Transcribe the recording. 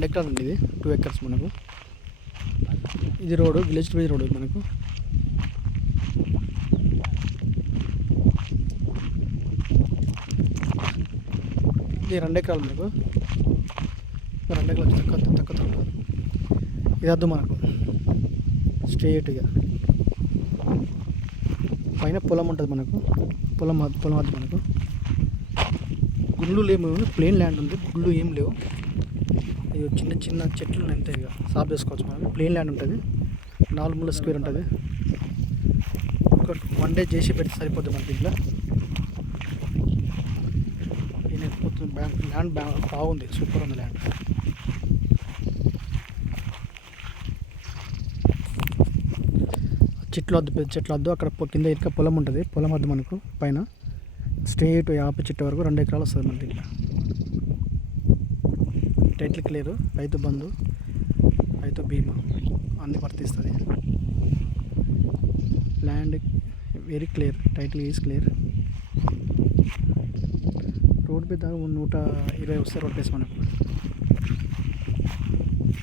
2 ఎకరాలు ఉంది. ఇది 2 ఎకర్స్ మనకు. ఇది road, village to village road మనకు. ఇది 2 ఎకరాలు మనకు. 2 ఎకరాలు తక్కువ. ఇది వద్దు మనకు స్ట్రైట్గా పైన పొలం ఉంటుంది మనకు. పొలం వద్దు మనకు. గుళ్ళు లేవు, ప్లేన్ ల్యాండ్ ఉంది. గుళ్ళు ఏం లేవు. ఇది చిన్న చెట్లు ఉన్నాయి అంతే. ఇక సాఫ్ చేసుకోవచ్చు మనకు. ప్లేన్ ల్యాండ్ ఉంటుంది. 4 మూల స్క్వేర్ ఉంటుంది. ఒక 1 డే చేసి పెడితే సరిపోతుంది మనకి. ఇట్లా ల్యాండ్ బాగుంది, సూపర్ ఉంది ల్యాండ్. చెట్లు వద్దు, పెద్ద చెట్లు వద్దు. అక్కడ కింద ఇటుక పొలం ఉంటుంది. పొలం వద్దు మనకు. పైన స్ట్రైట్ యాప చెట్టు వరకు 2 ఎకరాలు వస్తుంది మనకి. ఇట్లా టైటిల్ క్లియర్, రైతు బంధు, రైతు బీమా అన్నీ వర్తిస్తుంది. Land very clear, title is clear. Road మీద 120 వస్తే రోడ్ ప్లేస్ మనకు.